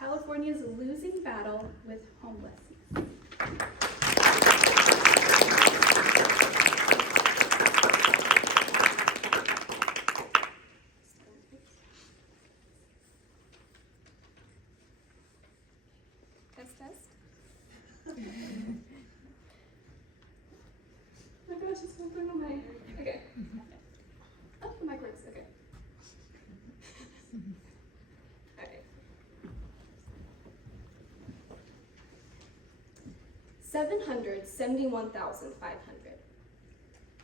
California's losing battle with homelessness. Test. Oh my gosh, it's something on my. Okay. Oh, the mic works. Okay. Okay. 771,500.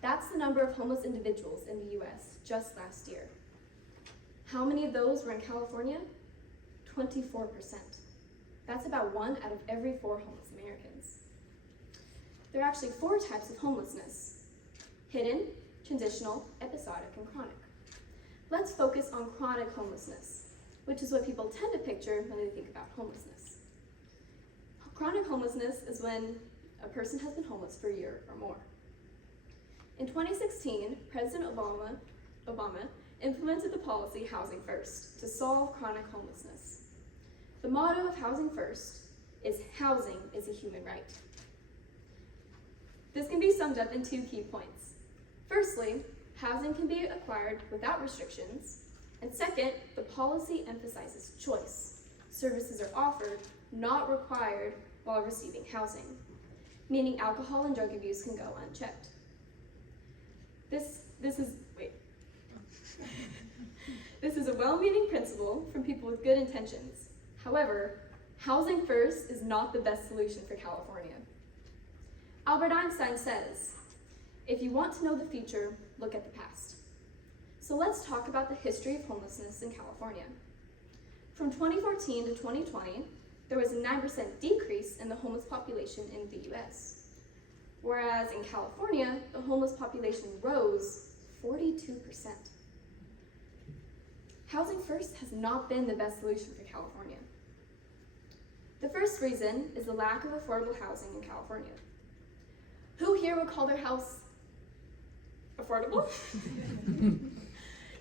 That's the number of homeless individuals in the U.S. just last year. How many of those were in California? 24%. That's about 1 out of every 4 homeless Americans. There are actually 4 types of homelessness: hidden, transitional, episodic, and chronic. Let's focus on chronic homelessness, which is what people tend to picture when they think about homelessness. Chronic homelessness is when a person has been homeless for a year or more. In 2016, President Obama implemented the policy Housing First to solve chronic homelessness. The motto of Housing First is housing is a human right. This can be summed up in 2 key points. Firstly, housing can be acquired without restrictions, and second, the policy emphasizes choice. Services are offered, not required, while receiving housing, meaning alcohol and drug abuse can go unchecked. This is a well-meaning principle from people with good intentions. However, Housing First is not the best solution for California. Albert Einstein says, if you want to know the future, look at the past. So let's talk about the history of homelessness in California. From 2014 to 2020, there was a 9% decrease in the homeless population in the US. Whereas in California, the homeless population rose 42%. Housing First has not been the best solution for California. The first reason is the lack of affordable housing in California. Who here would call their house affordable?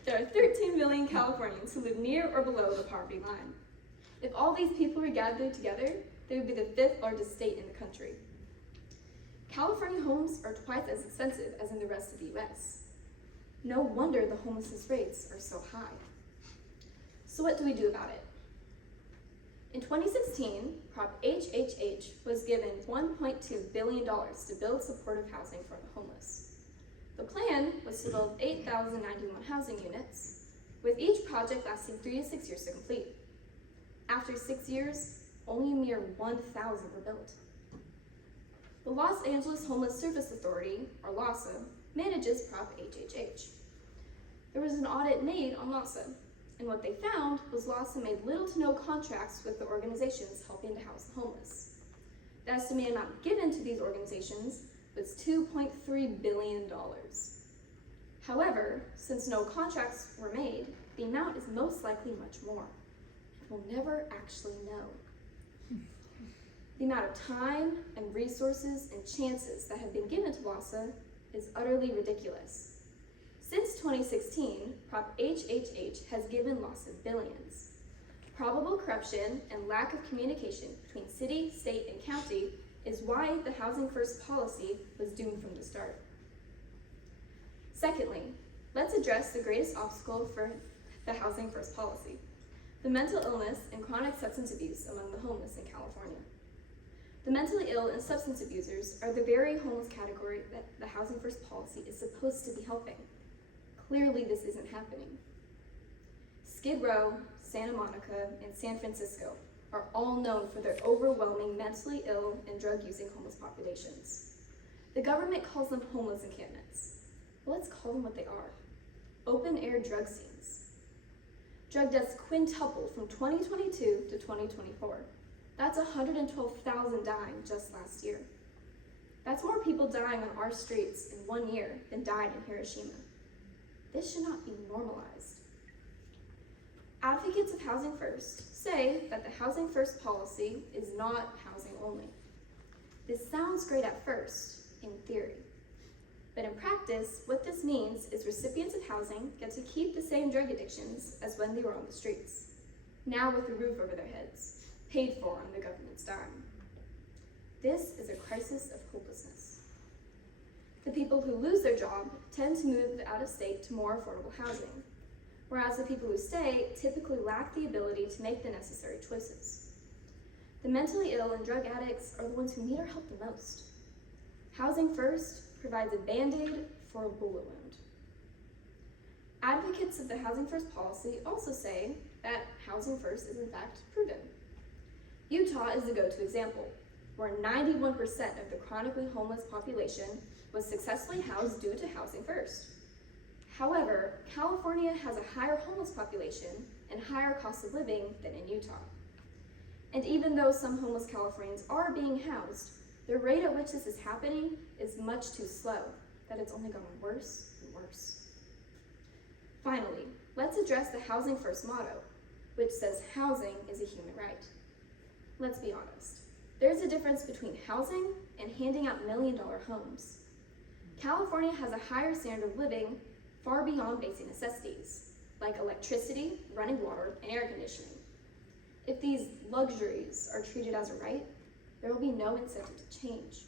There are 13 million Californians who live near or below the poverty line. If all these people were gathered together, they would be the 5th largest state in the country. California homes are twice as expensive as in the rest of the US. No wonder the homelessness rates are so high. So what do we do about it? In 2016, Prop HHH was given $1.2 billion to build supportive housing for the homeless. The plan was to build 8,091 housing units, with each project lasting 3 to 6 years to complete. After 6 years, only a mere 1,000 were built. The Los Angeles Homeless Service Authority, or LAHSA, manages Prop HHH. There was an audit made on LAHSA, and what they found was LAHSA made little to no contracts with the organizations helping to house the homeless. The estimated amount given to these organizations was $2.3 billion. However, since no contracts were made, the amount is most likely much more. We'll never actually know. The amount of time and resources and chances that have been given to LAHSA is utterly ridiculous. Since 2016, Prop HHH has given LAHSA billions. Probable corruption and lack of communication between city, state, and county is why the Housing First policy was doomed from the start. Secondly, let's address the greatest obstacle for the Housing First policy: the mental illness and chronic substance abuse among the homeless in California. The mentally ill and substance abusers are the very homeless category that the Housing First policy is supposed to be helping. Clearly, this isn't happening. Skid Row, Santa Monica, and San Francisco are all known for their overwhelming mentally ill and drug-using homeless populations. The government calls them homeless encampments. Well, let's call them what they are: open-air drug scenes. Drug deaths quintupled from 2022 to 2024. That's 112,000 dying just last year. That's more people dying on our streets in 1 year than died in Hiroshima. This should not be normalized. Advocates of Housing First say that the Housing First policy is not housing only. This sounds great at first, in theory. But in practice, what this means is recipients of housing get to keep the same drug addictions as when they were on the streets. now with a roof over their heads, paid for on the government's dime. This is a crisis of hopelessness. The people who lose their job tend to move out of state to more affordable housing, whereas the people who stay typically lack the ability to make the necessary choices. The mentally ill and drug addicts are the ones who need our help the most. Housing First provides a Band-Aid for a bullet wound. Advocates of the Housing First policy also say that Housing First is in fact proven. Utah is the go-to example, where 91% of the chronically homeless population was successfully housed due to Housing First. However, California has a higher homeless population and higher cost of living than in Utah. And even though some homeless Californians are being housed, the rate at which this is happening is much too slow, that it's only going worse and worse. Finally, let's address the Housing First motto, which says housing is a human right. Let's be honest. There's a difference between housing and handing out million-dollar homes. California has a higher standard of living far beyond basic necessities, like electricity, running water, and air conditioning. If these luxuries are treated as a right, there will be no incentive to change.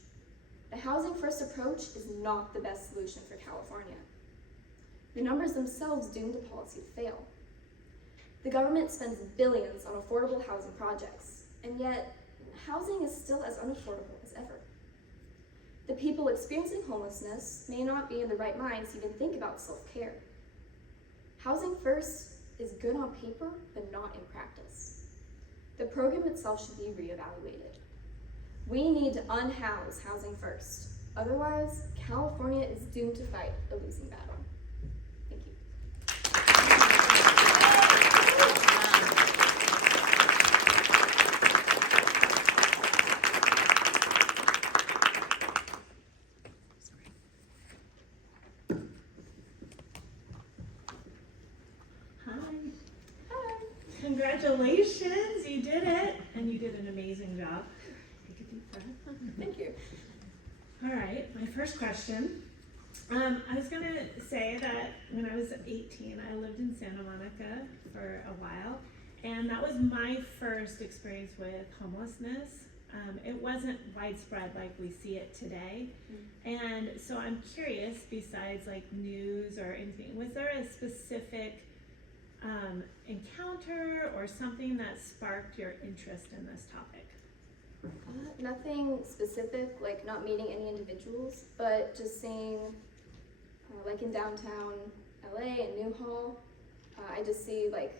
The Housing First approach is not the best solution for California. The numbers themselves doom the policy to fail. The government spends billions on affordable housing projects, and yet housing is still as unaffordable as ever. The people experiencing homelessness may not be in the right minds to even think about self-care. Housing First is good on paper, but not in practice. The program itself should be reevaluated. We need to unhouse Housing First. Otherwise, California is doomed to fight a losing battle. Thank you. Congratulations, you did it, and you did an amazing job. Take a deep breath. Thank you. All right, my first question. I was gonna say that when I was 18, I lived in Santa Monica for a while, and that was my first experience with homelessness. It wasn't widespread like we see it today. And so I'm curious, besides like news or anything, was there a specific encounter or something that sparked your interest in this topic? Nothing specific, like not meeting any individuals, but just seeing, like in downtown LA and Newhall, I just see like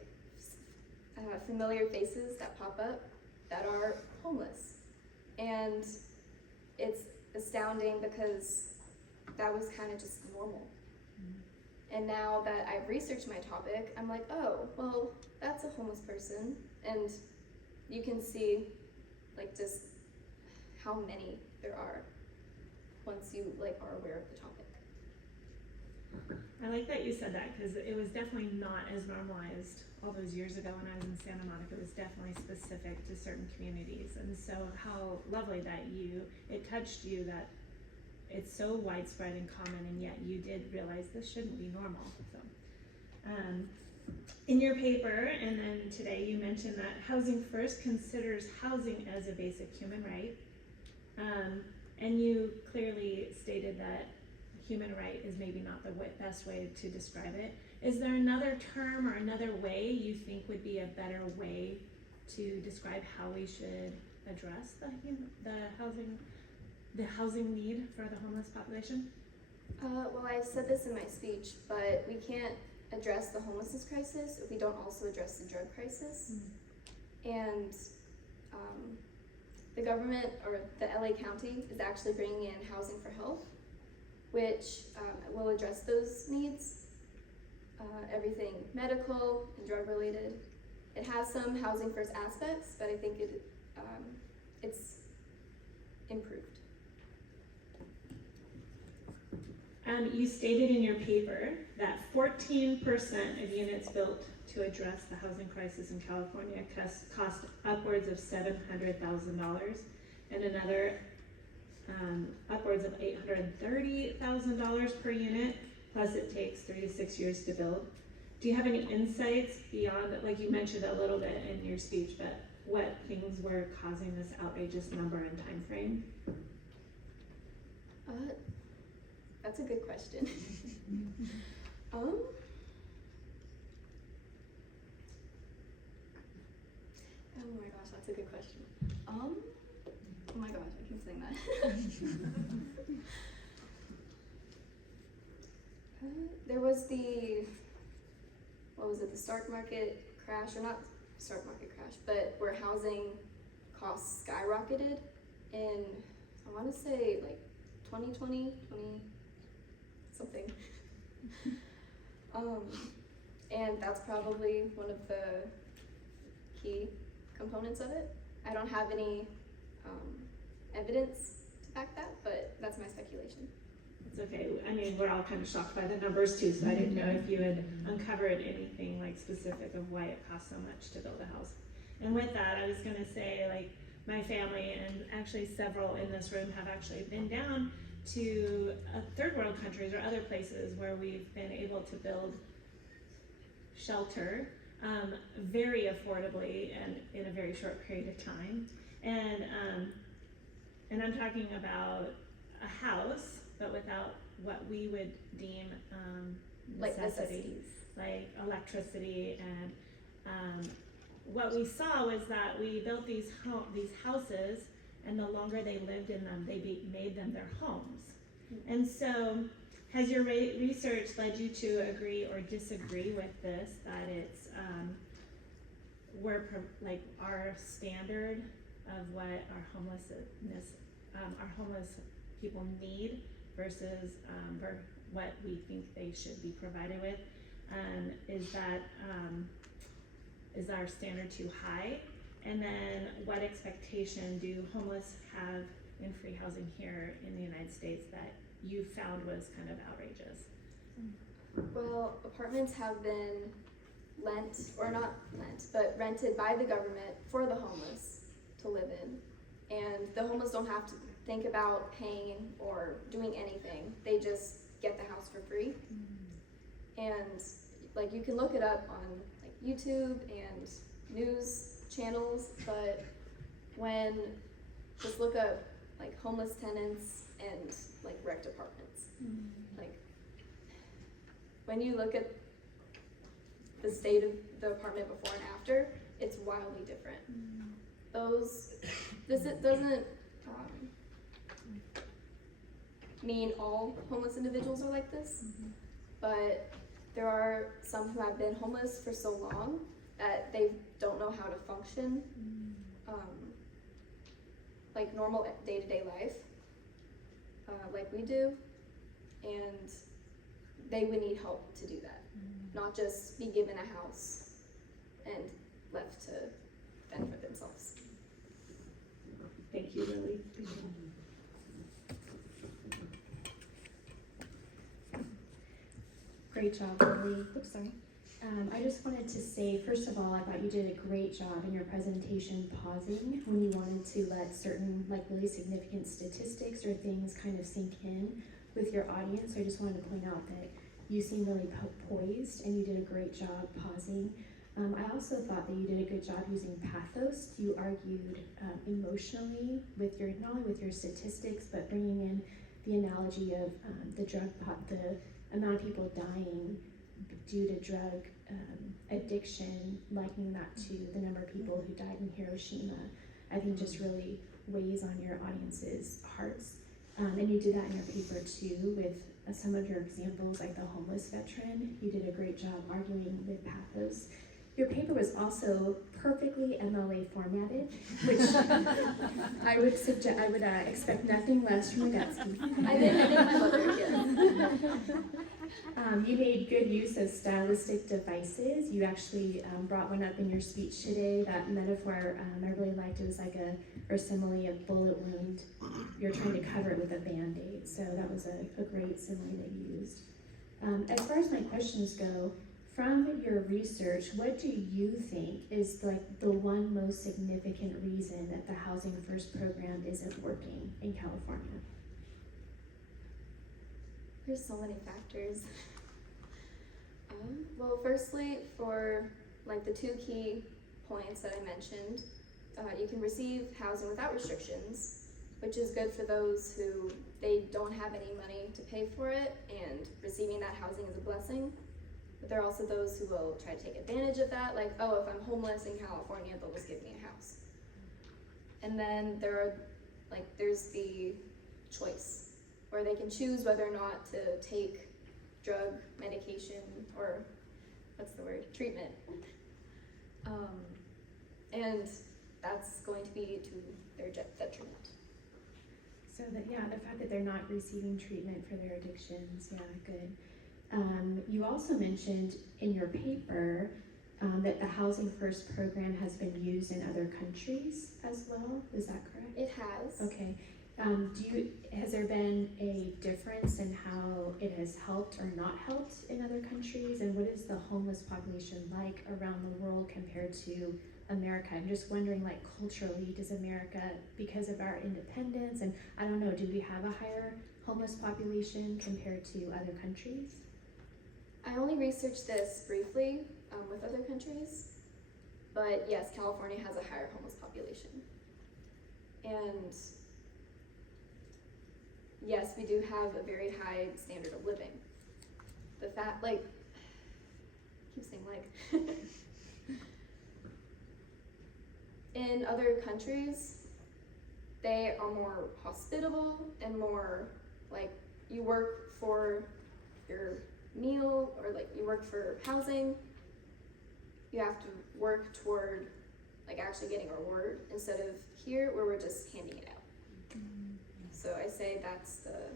familiar faces that pop up that are homeless. And it's astounding because that was kind of just normal. And now that I've researched my topic, I'm like, oh, well, that's a homeless person. And you can see like just how many there are once you like are aware of the topic. I like that you said that because it was definitely not as normalized all those years ago when I was in Santa Monica. It was definitely specific to certain communities. And so how lovely that it touched you that it's so widespread and common, and yet you did realize this shouldn't be normal. So, in your paper, and then today you mentioned that Housing First considers housing as a basic human right, and you clearly stated that human right is maybe not the best way to describe it. Is there another term or another way you think would be a better way to describe how we should address the housing need for the homeless population? Well, I said this in my speech, but we can't address the homelessness crisis if we don't also address the drug crisis. And the government, or the LA County, is actually bringing in Housing for Health, which will address those needs, everything medical and drug related. It has some Housing First aspects, but I think it's improved. You stated in your paper that 14% of units built to address the housing crisis in California cost upwards of $700,000, and another upwards of $830,000 per unit, plus it takes 3 to 6 years to build. do you have any insights beyond, like you mentioned a little bit in your speech, but what things were causing this outrageous number and time frame? That's a good question. Oh my gosh, that's a good question. Oh my gosh, I keep saying that. There was the stock market crash, or not stock market crash, but where housing costs skyrocketed in, I want to say like 2020, 20 something. And that's probably one of the key components of it. I don't have any evidence to back that, but that's my speculation. It's okay. I mean, we're all kind of shocked by the numbers too, so I didn't know if you had uncovered anything like specific of why it costs so much to build a house. And with that, I was gonna say, like, my family and actually several in this room have actually been down to third world countries or other places where we've been able to build shelter very affordably and in a very short period of time. And I'm talking about a house, but without what we would deem necessities, like electricity. And what we saw was that we built these houses, and the longer they lived in them, they made them their homes. Mm-hmm. And so, has your research led you to agree or disagree with this, that it's like our standard of what our homeless people need versus what we think they should be provided with? Is our standard too high? And then what expectation do homeless have in free housing here in the United States that you found was kind of outrageous? Well, apartments have been rented by the government for the homeless to live in. And the homeless don't have to think about paying or doing anything. They just get the house for free. And like, you can look it up on like YouTube and news channels, but just look up like homeless tenants and like wrecked apartments. Like, when you look at the state of the apartment before and after, it's wildly different. This doesn't mean all homeless individuals are like this, but there are some who have been homeless for so long that they don't know how to function like normal day-to-day life like we do, and they would need help to do that, not just be given a house and left to fend for themselves. Thank you, Lily. Great job, Lily. Oops, sorry. I just wanted to say, first of all, I thought you did a great job in your presentation pausing when you wanted to let certain, like, really significant statistics or things kind of sink in with your audience. So I just wanted to point out that you seem really poised and you did a great job pausing. I also thought that you did a good job using pathos. You argued emotionally with not only with your statistics, but bringing in the analogy of the amount of people dying due to drug addiction, likening that to the number of people who died in Hiroshima. I think just really weighs on your audience's hearts. And you did that in your paper too, with some of your examples, like the homeless veteran. You did a great job arguing with pathos. Your paper was also perfectly MLA formatted, which I would expect nothing less from a Gustke. I think my mother, yes. You made good use of stylistic devices. You actually brought one up in your speech today. That metaphor, I really liked. It was like a simile of bullet wound. You're trying to cover it with a Band-Aid. So that was a great simile that you used. As far as my questions go, from your research, what do you think is like the one most significant reason that the Housing First program isn't working in California? There's so many factors. Well, firstly, for like the two key points that I mentioned, you can receive housing without restrictions, which is good for those who they don't have any money to pay for it, and receiving that housing is a blessing. But there are also those who will try to take advantage of that, like, oh, if I'm homeless in California, they'll just give me a house. And then there's the choice, where they can choose whether or not to take drug, medication, or treatment. And that's going to be to their detriment. So the fact that they're not receiving treatment for their addictions, good. You also mentioned in your paper that the Housing First program has been used in other countries as well. Is that correct? It has. Okay. Has there been a difference in how it has helped or not helped in other countries? And what is the homeless population like around the world compared to America? I'm just wondering, like, culturally, does America, because of our independence, and I don't know, do we have a higher homeless population compared to other countries? I only researched this briefly with other countries, but yes, California has a higher homeless population. And yes, we do have a very high standard of living. The fact, I keep saying in other countries, they are more hospitable and more you work for your meal, or you work for housing. You have to work toward actually getting a reward, instead of here where we're just handing it out. Mm-hmm. So I say that's the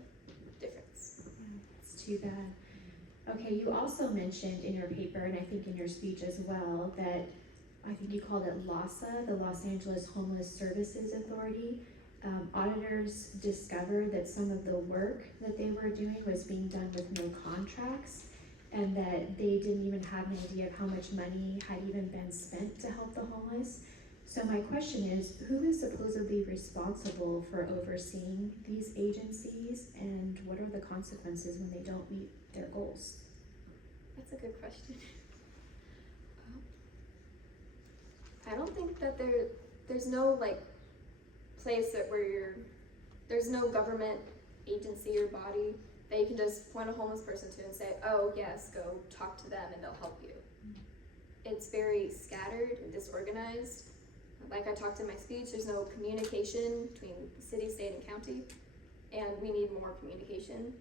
difference. Yeah, it's too bad. Okay, you also mentioned in your paper, and I think in your speech as well, that I think you called it LAHSA, the Los Angeles Homeless Services Authority. Auditors discovered that some of the work that they were doing was being done with no contracts, and that they didn't even have an idea of how much money had even been spent to help the homeless. So my question is, who is supposedly responsible for overseeing these agencies, and what are the consequences when they don't meet their goals? That's a good question. I don't think that there's no place there's no government agency or body that you can just point a homeless person to and say, oh yes, go talk to them and they'll help you. It's very scattered and disorganized. Like I talked in my speech, there's no communication between the city, state, and county, and we need more communication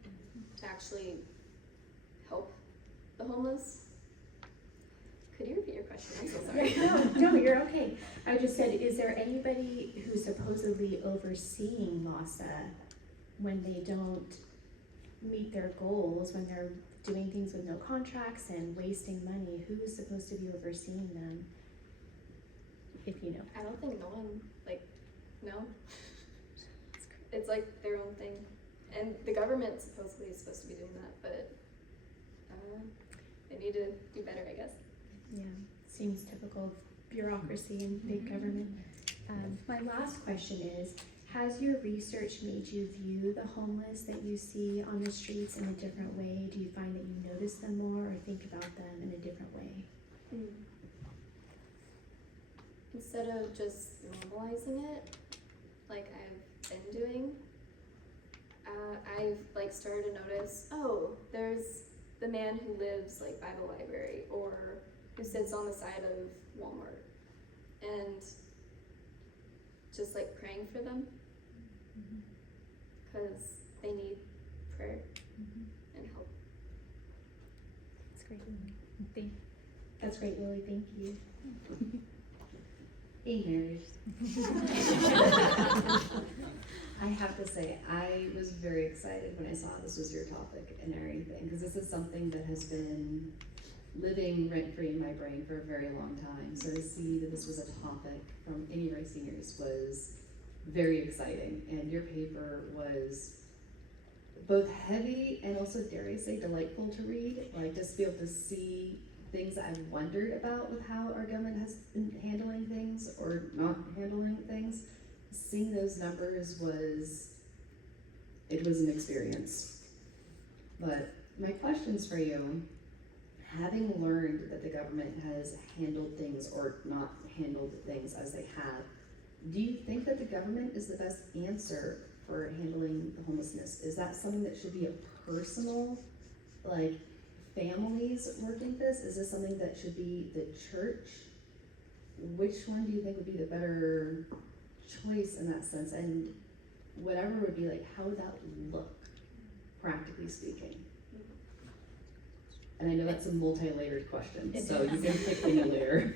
to actually help the homeless. Could you repeat your question? I'm so sorry. No, you're okay. I just said, is there anybody who's supposedly overseeing LAHSA when they don't meet their goals, when they're doing things with no contracts and wasting money? Who is supposed to be overseeing them, if you know? I don't think no one, no. It's their own thing. And the government supposedly is supposed to be doing that, but they need to do better, I guess. Yeah, seems typical of bureaucracy and big government. My last question is, has your research made you view the homeless that you see on the streets in a different way? Do you find that you notice them more or think about them in a different way? Instead of just normalizing it, like I've been doing, I've started to notice, oh, there's the man who lives by the library, or who sits on the side of Walmart, and just praying for them, because they need prayer and help. That's great. That's great, Lily. Thank you. Hey, Mary. I have to say, I was very excited when I saw this was your topic and everything, because this is something that has been living rent-free in my brain for a very long time. So to see that this was a topic from any of our seniors was very exciting. And your paper was both heavy and also, dare I say, delightful to read. Just to be able to see things that I've wondered about with how our government has been handling things or not handling things. Seeing those numbers was an experience. But my questions for you, having learned that the government has handled things or not handled things as they have, do you think that the government is the best answer for handling the homelessness? Is that something that should be a personal, like, families working this? Is this something that should be the church? Which one do you think would be the better choice in that sense? And whatever would be like, how would that look, practically speaking? And I know that's a multi-layered question, so you can pick any layer.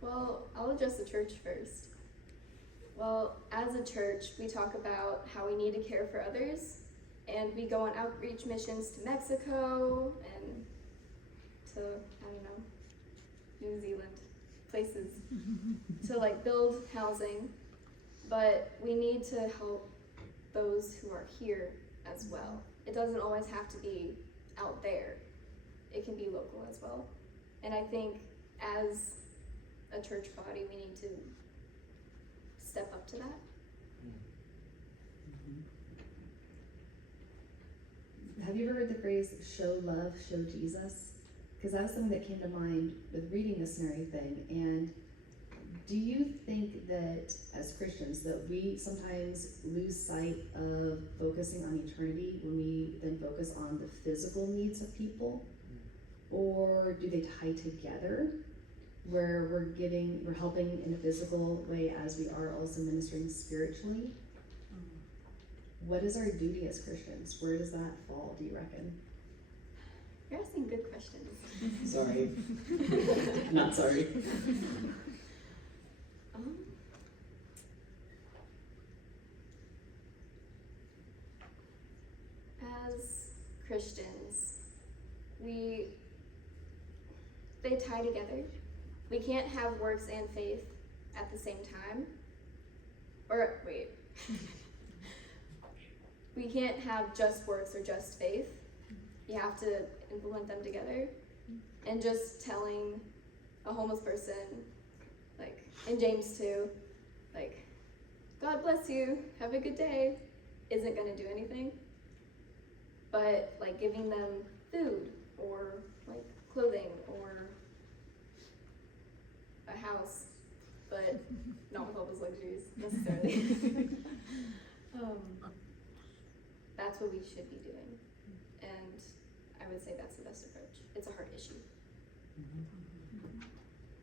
Well, I'll address the church first. Well, as a church, we talk about how we need to care for others, and we go on outreach missions to Mexico and to, I don't know, New Zealand, places to like build housing, but we need to help those who are here as well. It doesn't always have to be out there. It can be local as well. And I think as a church body, we need to step up to that. Have you ever heard the phrase, show love, show Jesus? Because that was something that came to mind with reading this and everything. And do you think that as Christians that we sometimes lose sight of focusing on eternity when we then focus on the physical needs of people? Or do they tie together where we're helping in a physical way as we are also ministering spiritually? What is our duty as Christians? Where does that fall, do you reckon? You're asking good questions. Sorry. Not sorry. As Christians, they tie together. We can't have works and faith at the same time. Or, wait. We can't have just works or just faith. You have to implement them together. And just telling a homeless person, like in James 2, like, God bless you, have a good day, isn't gonna do anything. But like giving them food or like clothing or a house, but not with all those luxuries necessarily. That's what we should be doing. And I would say that's the best approach. It's a hard issue.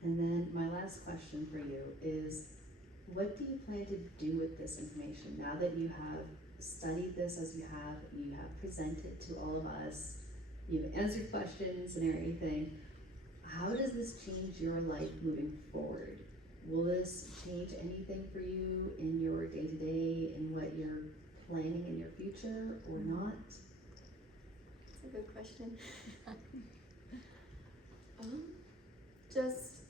And then my last question for you is, what do you plan to do with this information now that you have studied this as you have presented to all of us, you've answered questions and everything? How does this change your life moving forward? Will this change anything for you in your day-to-day, in what you're planning in your future or not? That's a good question. Just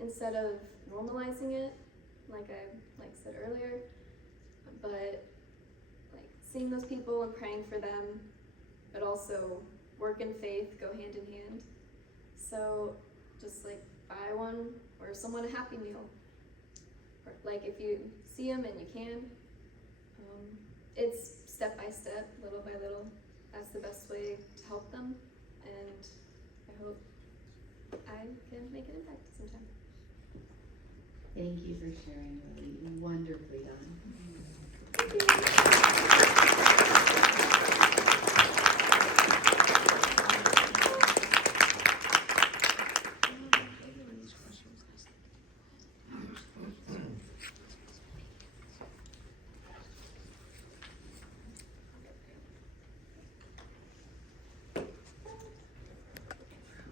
instead of normalizing it, like I said earlier, but like seeing those people and praying for them, but also work and faith go hand in hand. So just like buy one or someone a Happy Meal. Or, like if you see them and you can, it's step by step, little by little. That's the best way to help them, and I hope I can make an impact sometime. Thank you for sharing, Lily. Wonderfully done. Thank you.